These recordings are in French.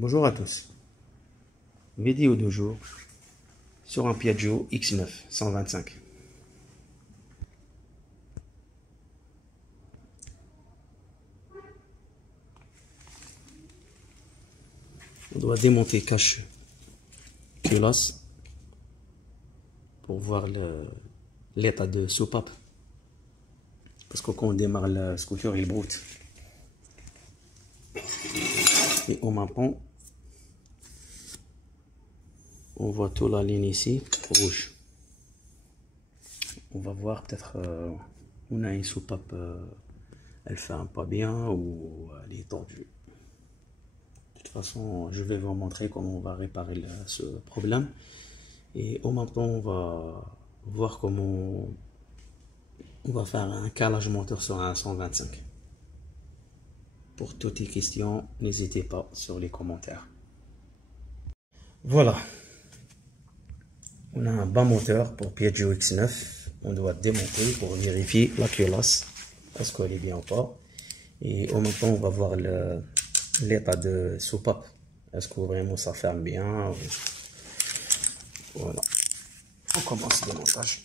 Bonjour à tous. Vidéo de jour sur un Piaggio X9 125. On doit démonter cache culasse pour voir l'état de soupape. Parce que quand on démarre le scooter, il broute. Et au mappon, on voit toute la ligne ici, rouge. On va voir peut-être on a une soupape, elle fait un pas bien ou elle est tordue. De toute façon, je vais vous montrer comment on va réparer ce problème. Et au mappon, on va voir comment on va faire un calage moteur sur un 125. Pour toutes les questions, n'hésitez pas sur les commentaires. Voilà. On a un bas moteur pour Piaggio X9. On doit démonter pour vérifier la culasse. Est-ce qu'elle est bien ou pas. Et au même temps, on va voir l'état de soupape. Est-ce que vraiment ça ferme bien. Voilà. On commence le démontage.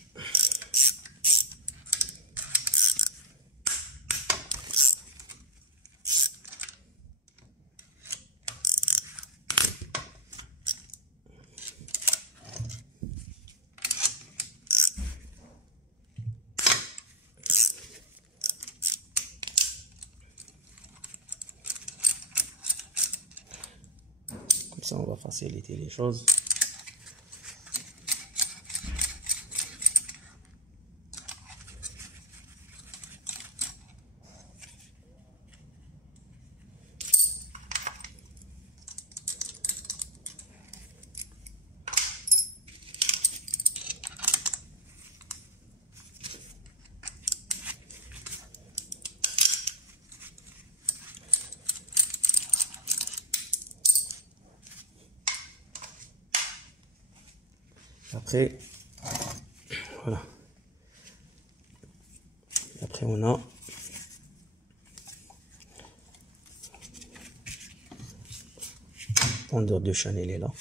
Ça, on va faciliter les choses. Après, voilà. Après, on a tendeur de Chanel est là.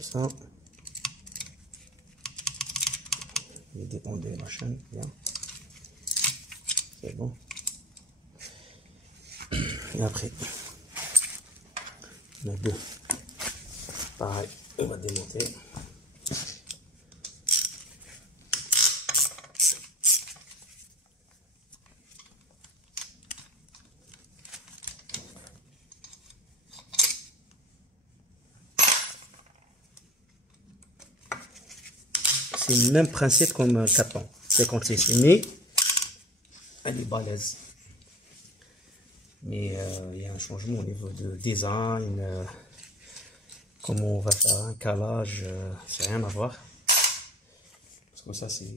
Ça, je détendre la chaîne, bien, c'est bon. Et après, on a deux, pareil, on va démonter. C'est le même principe comme 4 ans, 56, mais elle est balèze. Mais il y a un changement au niveau de design, comment on va faire un calage, c'est rien à voir. Parce que ça, c'est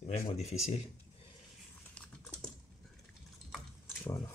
vraiment difficile. Voilà.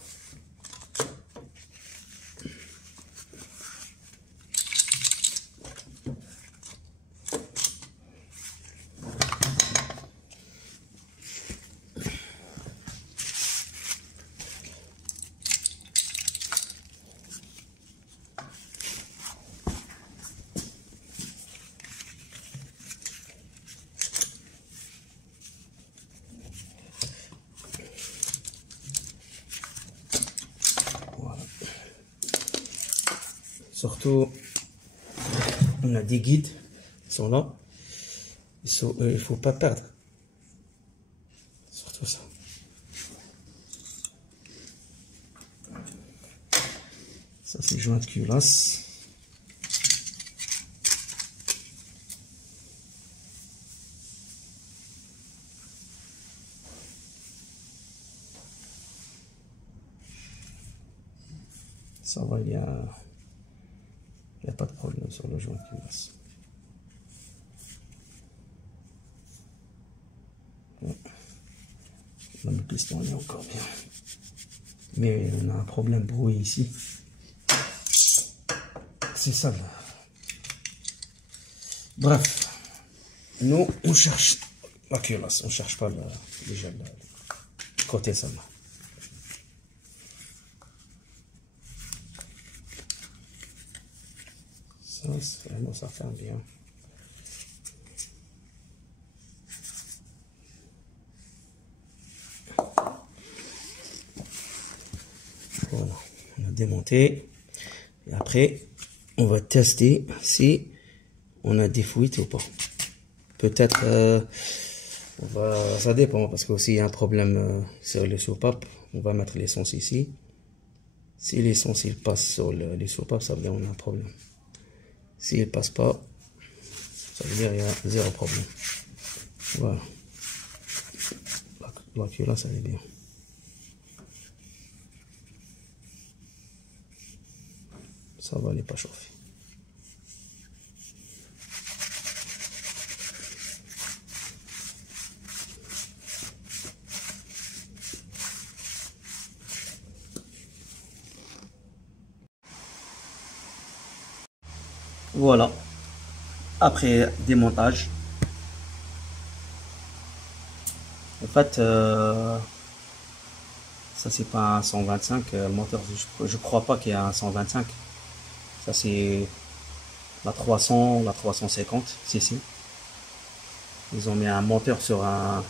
Surtout, on a des guides qui sont là. Il ne faut pas perdre. Surtout ça. Ça, c'est joint de culasse. Ça va, il y a pas de problème sur le joint de culasse. Là, le piston est encore bien. Mais on a un problème bruit ici. C'est ça là. Bref, nous on cherche la culasse, on cherche pas déjà le côté seulement. Ça, c'est vraiment, ça ferme bien. Voilà, on a démonté. Et après, on va tester si on a des fuites ou pas. Peut-être, ça dépend, parce qu'aussi il y a un problème sur les soupapes. On va mettre l'essence ici. Si l'essence il passe sur les soupapes, ça veut dire qu'on a un problème. S'il ne passe pas, ça veut dire qu'il y a zéro problème. Voilà. La culasse, elle est bien. Ça va, elle n'est pas chauffée. Voilà. Après démontage. En fait, ça c'est pas un 125. Le moteur, je crois pas qu'il y a un 125. Ça c'est la 300, la 350 cc. Ils ont mis un moteur sur un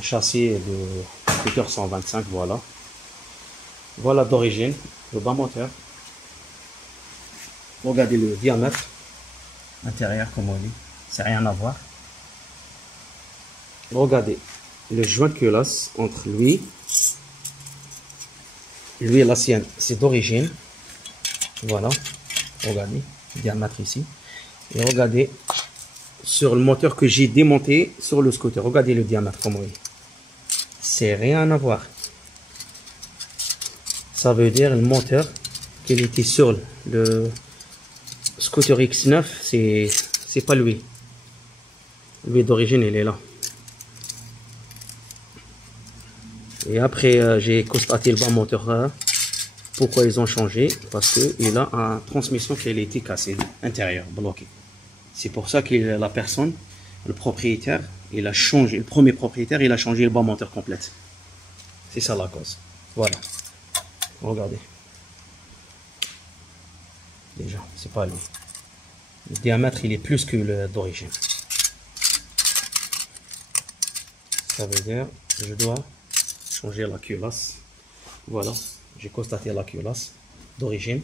châssis de scooter 125. Voilà. Voilà d'origine le bas moteur. Regardez le diamètre intérieur comme on dit, c'est rien à voir. Regardez le joint de culasse entre lui et la sienne, c'est d'origine. Voilà, regardez le diamètre ici. Et regardez sur le moteur que j'ai démonté sur le scooter. Regardez le diamètre comme on dit, c'est rien à voir. Ça veut dire le moteur qu'il était sur le scooter X9, c'est pas lui. Lui d'origine, il est là. Et après, j'ai constaté le bas moteur. Pourquoi ils ont changé? Parce que il a une transmission qui a été cassée, intérieure, bloquée. C'est pour ça que la personne, le propriétaire, il a changé. Le premier propriétaire, il a changé le bas moteur complète. C'est ça la cause. Voilà. Regardez. Déjà, c'est pas lui. Le diamètre, il est plus que le d'origine. Ça veut dire que je dois changer la culasse. Voilà, j'ai constaté la culasse d'origine.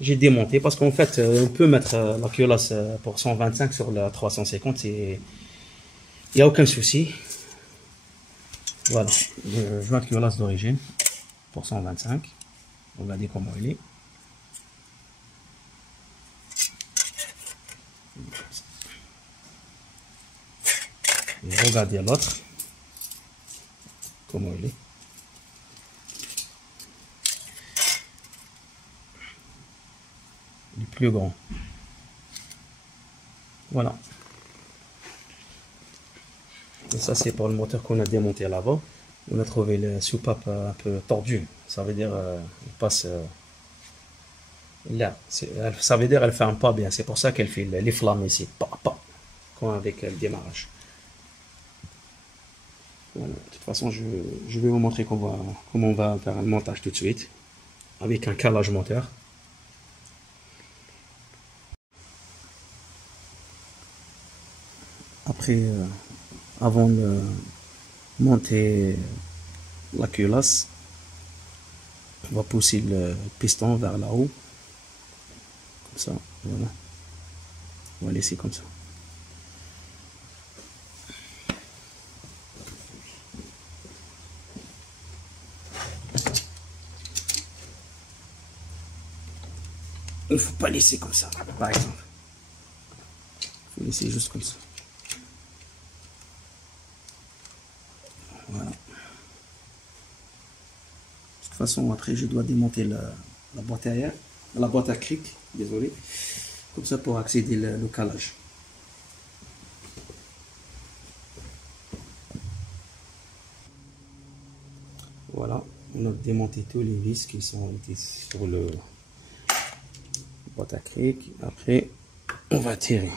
J'ai démonté parce qu'en fait, on peut mettre la culasse pour 125 sur la 350. Il n'y a aucun souci. Voilà, le joint de culasse d'origine pour 125. Regardez comment il est. Et regardez l'autre, comment il est. Il est plus grand. Voilà. Et ça, c'est pour le moteur qu'on a démonté là-bas. On a trouvé le soupape un peu tordu. Ça veut dire il passe là. Ça veut dire elle fait un pas bien. C'est pour ça qu'elle fait les flammes ici. Pas, pas. Comme avec le démarrage. Voilà. De toute façon, je vais vous montrer comment on va faire un montage tout de suite. Avec un calage moteur. Après, avant de monter la culasse, on va pousser le piston vers là-haut. Comme ça, voilà. On va laisser comme ça. Il ne faut pas laisser comme ça, par exemple. Il faut laisser juste comme ça. Voilà. De toute façon, après, je dois démonter la boîte arrière, la boîte à cric, désolé, comme ça pour accéder le calage. Voilà, on a démonté tous les vis qui sont sur le boîte à cric. Après, on va tirer.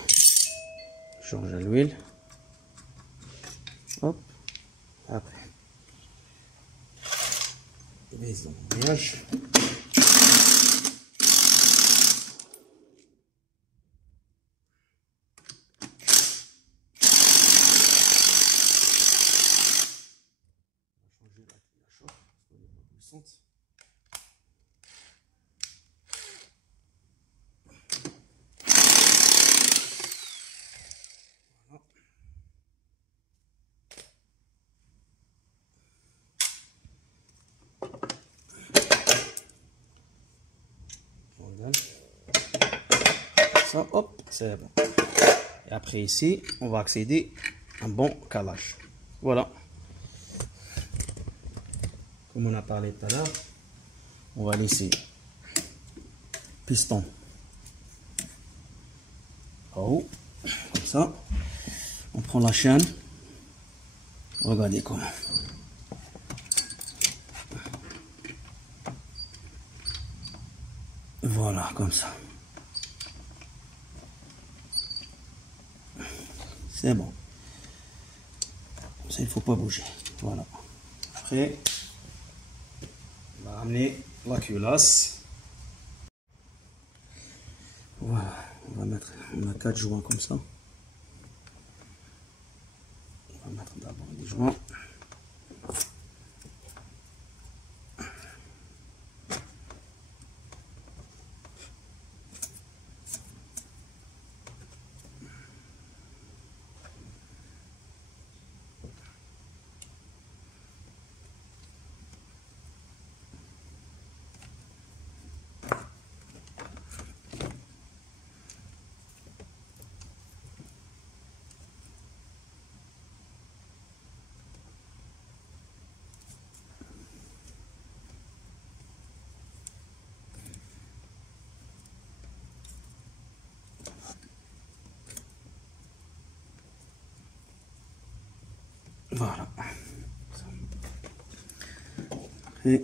Change à l'huile. Hop. Après, vis d'embrayage. Ça, hop, c'est bon. Et après ici, on va accéder à un bon calage. Voilà. Comme on a parlé tout à l'heure, on va laisser piston en haut, comme ça. On prend la chaîne. Regardez comment. Voilà, comme ça. C'est bon. Ça, il ne faut pas bouger. Voilà. Après, on va ramener la culasse. Voilà. On va mettre, on a 4 joints comme ça. On va mettre d'abord des joints. Voilà. Et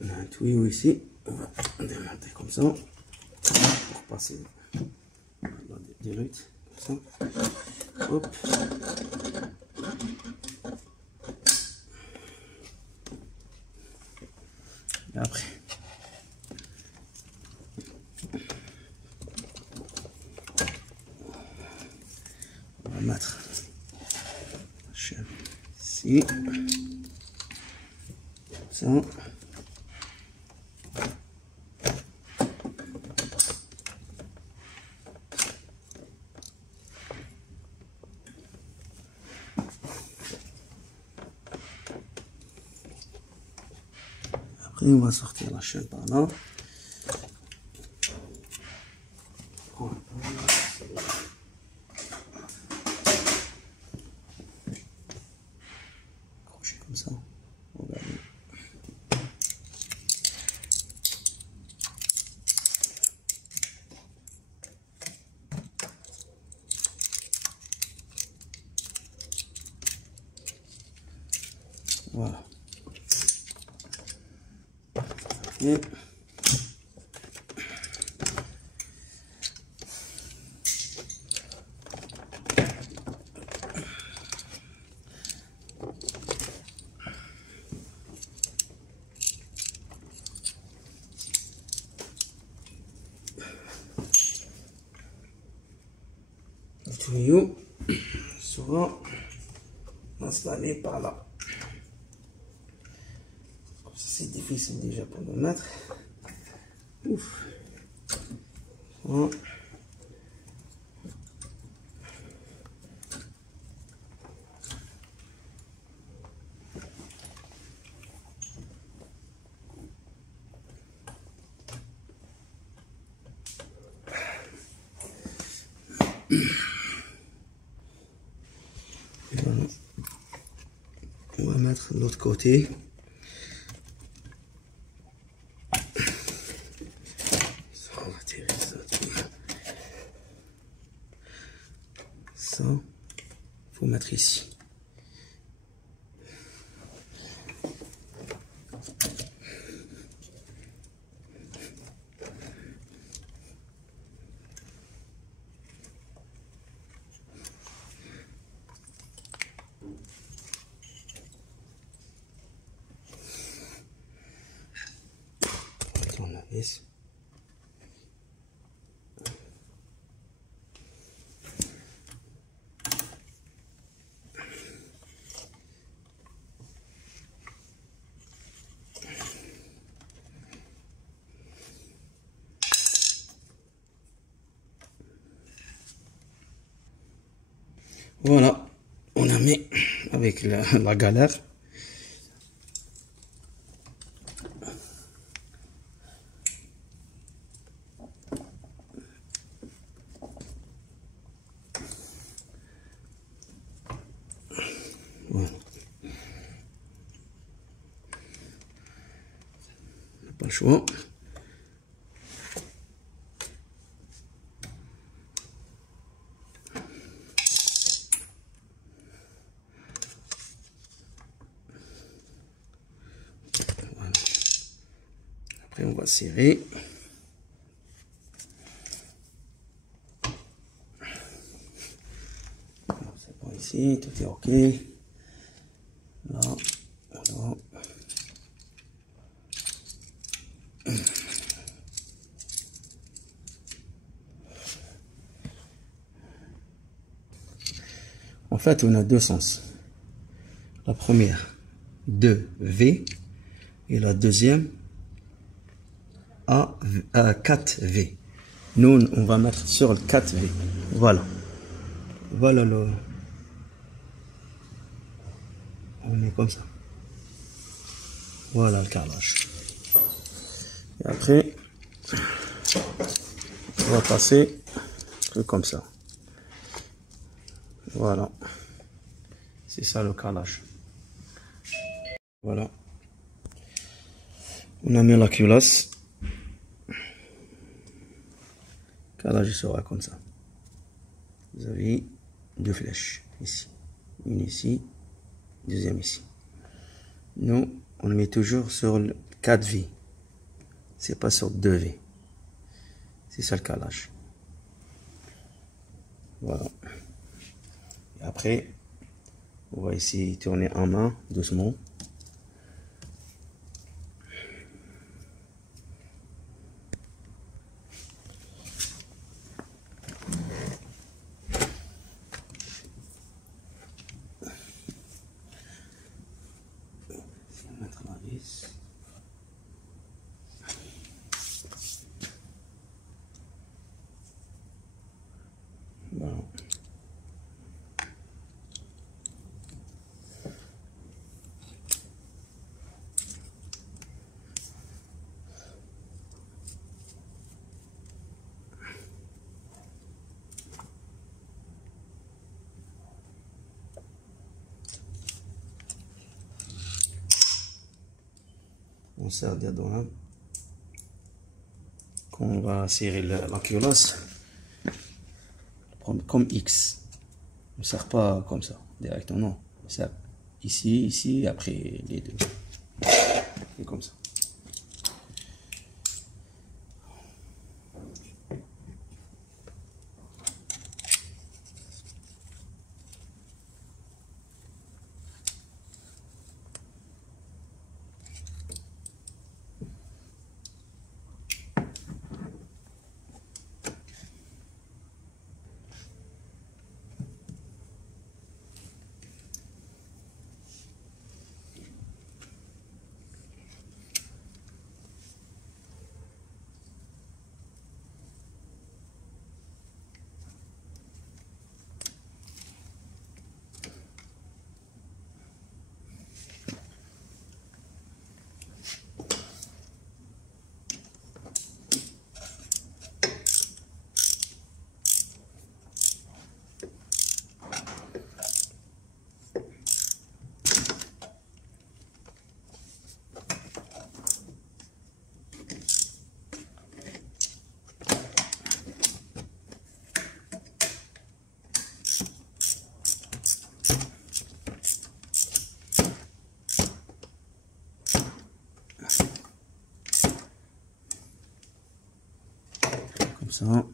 on a un tuyau ici. On va démonter comme ça pour passer direct comme ça. Hop. Et après, on va mettre la chaîne ici, comme ça. Après, on va sortir la chaîne par là. Accrocher comme ça. Regardez. Voilà. Et le tuyau sera installé par là. C'est difficile déjà pour le mettre. Ouf. Voilà. Voilà. On va mettre l'autre côté. On va tirer ça. Ça, faut mettre ici. Tournevis. Voilà, on a mis avec la galère. Voilà. Pas le choix. Voilà. Après, on va serrer. C'est bon ici, tout est ok. Là, voilà. En fait, on a deux sens. La première, 2V, et la deuxième, 4V. Nous, on va mettre sur le 4V. Voilà. Voilà le... On est comme ça. Voilà le carrelage. Et après, on va passer un truc comme ça. Voilà. C'est ça le carrelage. Voilà. On a mis la culasse. Le carrelage sera comme ça. Vous avez deux flèches ici. Une ici, deuxième ici. Nous, on le met toujours sur le 4V. C'est pas sur 2V. C'est ça le calage. Voilà. Et après, on va essayer de tourner en main doucement. Mettre la vis. Voilà. On sert dedans. Quand on va serrer la culasse, comme X. On ne sert pas comme ça, directement. Non. On sert ici, ici, après les deux. Et comme ça. ça.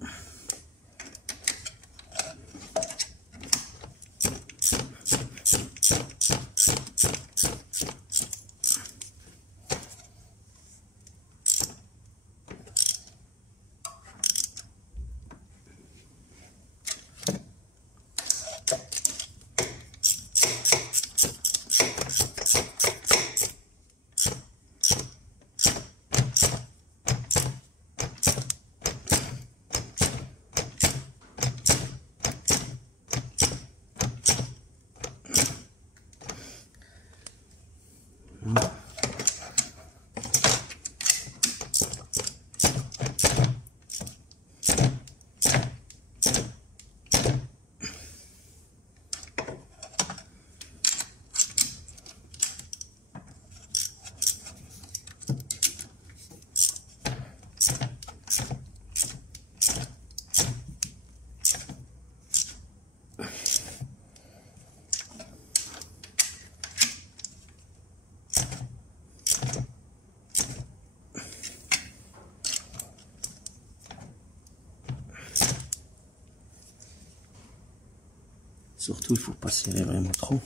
Surtout, il faut pas serrer vraiment trop.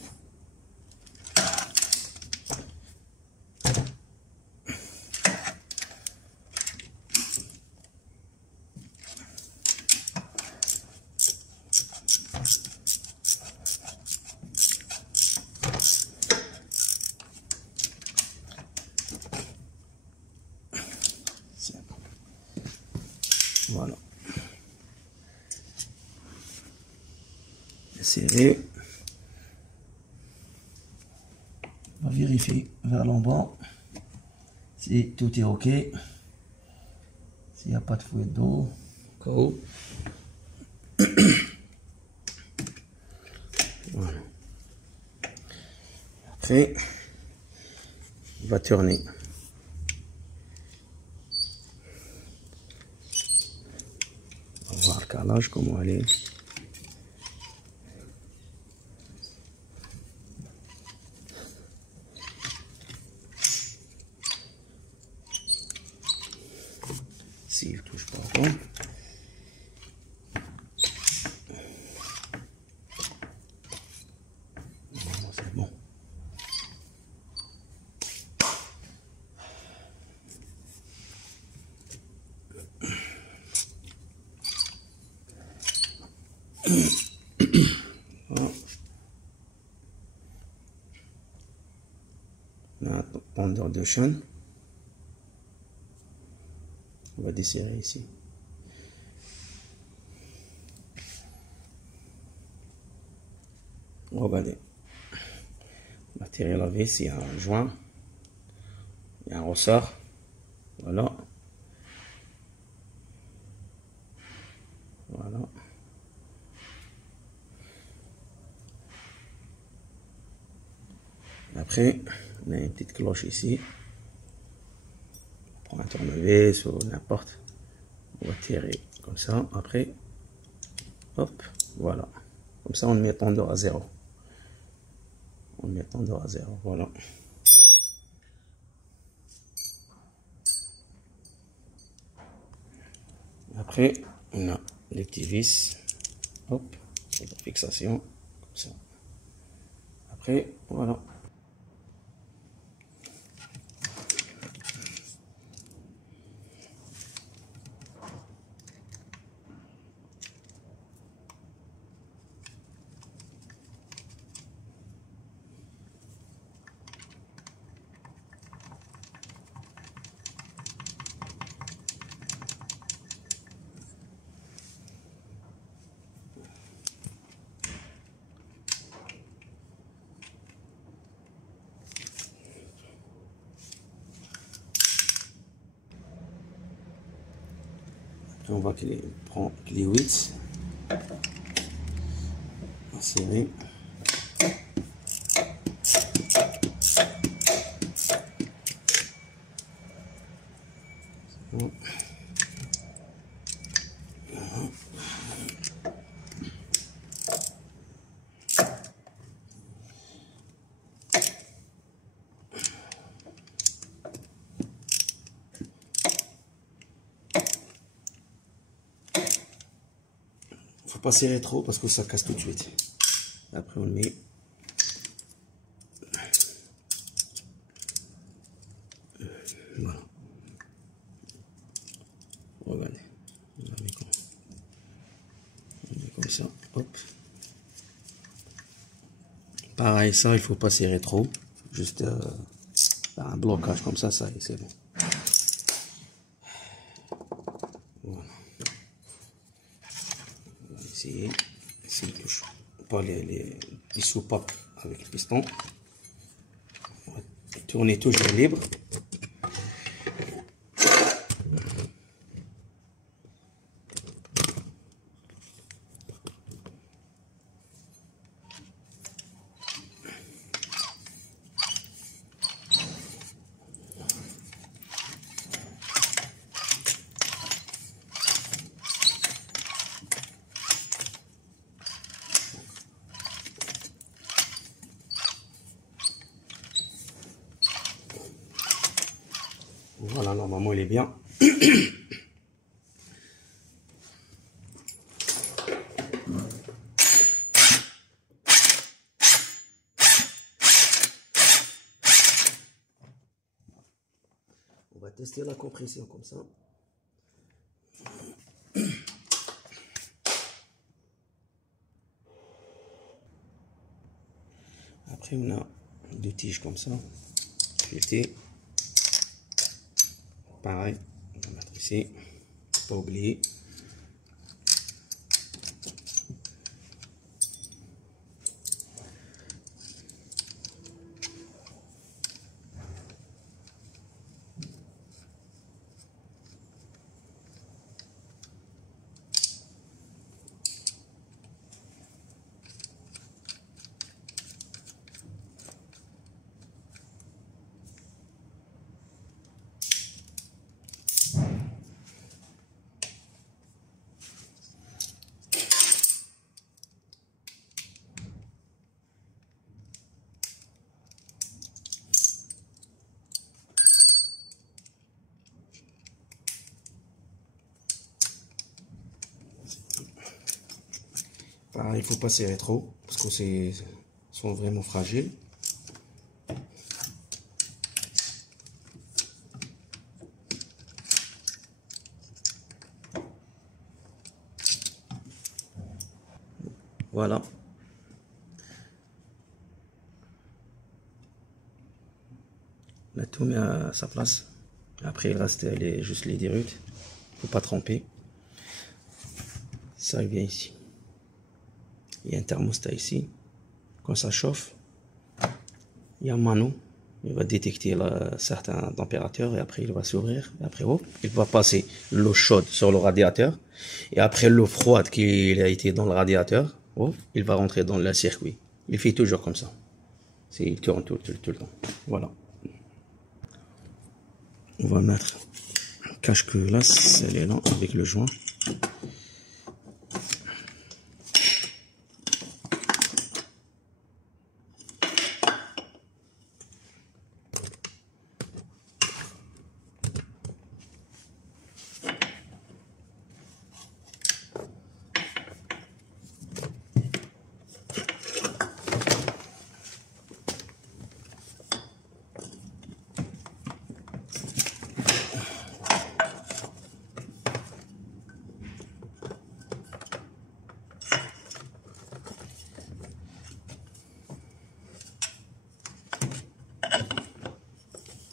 Voilà. Serré. On va vérifier vers l'en-bas si tout est ok. S'il n'y a pas de fouet d'eau. Voilà. Après, il va tourner. On va voir le calage, comment elle est. S'il ne touche pas bon. C'est bon. Un tendeur de chaîne. On va desserrer ici. Regardez. On va tirer la vis, il y a un joint. Il y a un ressort. Voilà. Voilà. Après, on a une petite cloche ici. On prend un tournevis ou n'importe. On va tirer comme ça. Après, hop, voilà. Comme ça, on met le tendeur à 0. On met le tendeur à 0. Voilà. Après, on a les petits vis. Hop, pour la fixation. Comme ça. Après, voilà. On voit qu'il prend les 8 serré. Bon. faut pas serrer trop parce que ça casse tout de suite. Après on le met. Voilà. Regardez. On met comme ça. Hop. Pareil, ça, il faut pas serrer trop. Juste un blocage comme ça y est, c'est bon. Voilà. On va essayer. Essayer de pas les soupapes avec le piston. On va tourner toujours libre. Voilà, normalement il est bien. On va tester la compression comme ça. Après on a deux tiges comme ça, filetées. Pareil, on va mettre ici, pas oublier. Pareil, il faut pas serrer trop parce que sont vraiment fragiles. Voilà. On a tout mis à sa place. Après, il reste juste les déroutes. Faut pas tremper. Ça vient ici. Il y a un thermostat ici. Quand ça chauffe, il y a un mano. Il va détecter certaines températures et après il va s'ouvrir. Et après, hop, il va passer l'eau chaude sur le radiateur. Et après l'eau froide qui a été dans le radiateur, hop, il va rentrer dans le circuit. Il fait toujours comme ça. Il tourne tout le temps. Voilà. On va mettre un cache-culasse, elle est là avec le joint.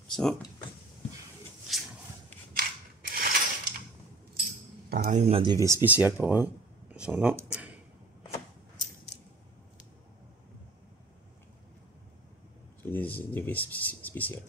Ça. Pareil, on a des vis spéciales pour eux. Ils sont là. C'est des vis spéciales.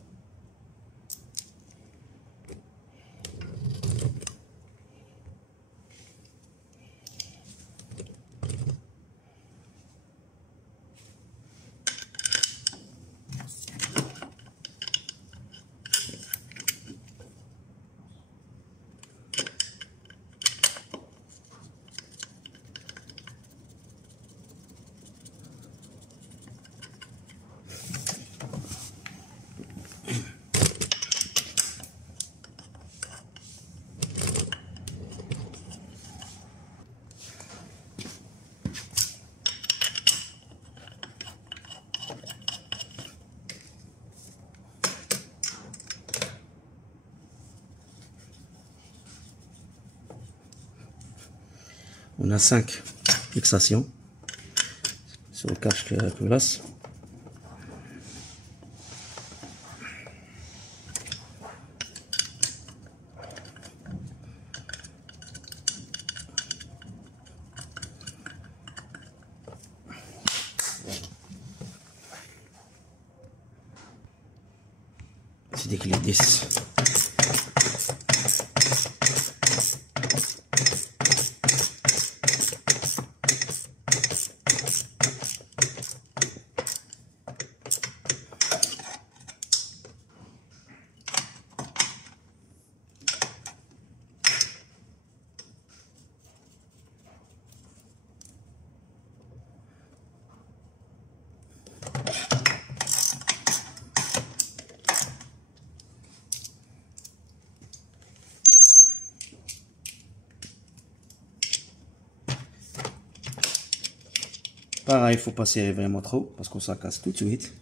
On a 5 fixations sur le cache-culasse. C'est des clés 10. Pareil, il faut pas serrer vraiment trop parce que ça casse tout de suite.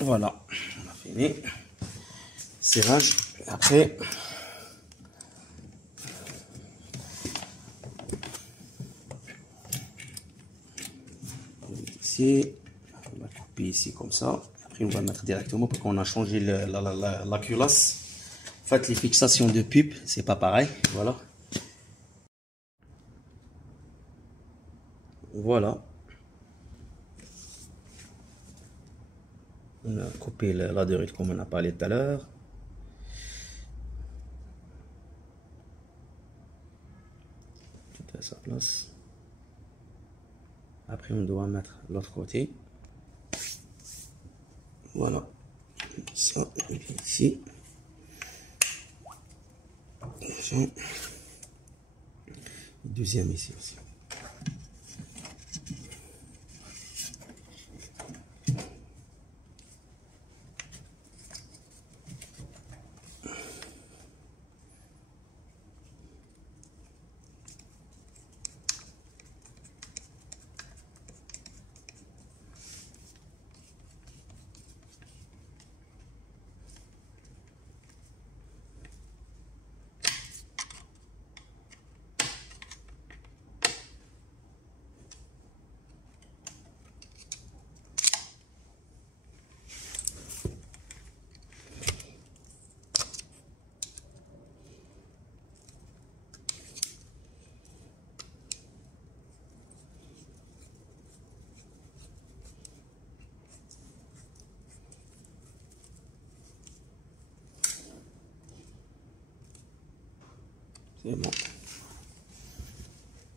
Voilà, on a fini. Serrage. Après, ici, on va couper ici comme ça. Après, on va mettre directement parce qu'on a changé la culasse. En fait, les fixations de pipe, c'est pas pareil. Voilà. Voilà. On a coupé la dérite comme on a parlé tout à l'heure. Tout à sa place. Après, on doit mettre l'autre côté. Voilà. Ça, ici. Deuxième ici aussi. C'est bon.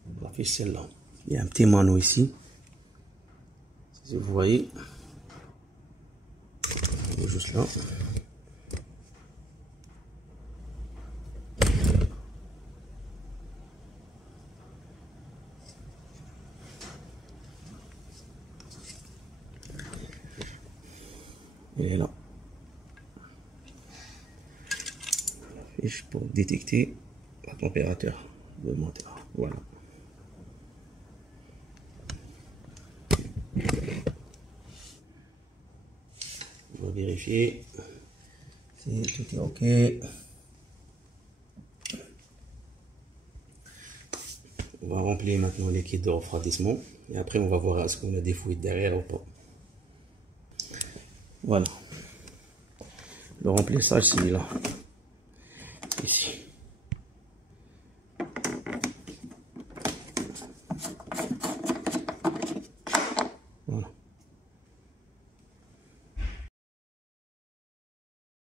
On va faire celle-là. Il y a un petit mano ici. Si vous voyez. Juste là. Et là. Fiche pour détecter la température de moteur. Voilà. On va vérifier si tout est OK. On va remplir maintenant les kits de refroidissement. Et après, on va voir est-ce qu'on a des fuites derrière ou pas. Voilà. Le remplissage, c'est là. Ici.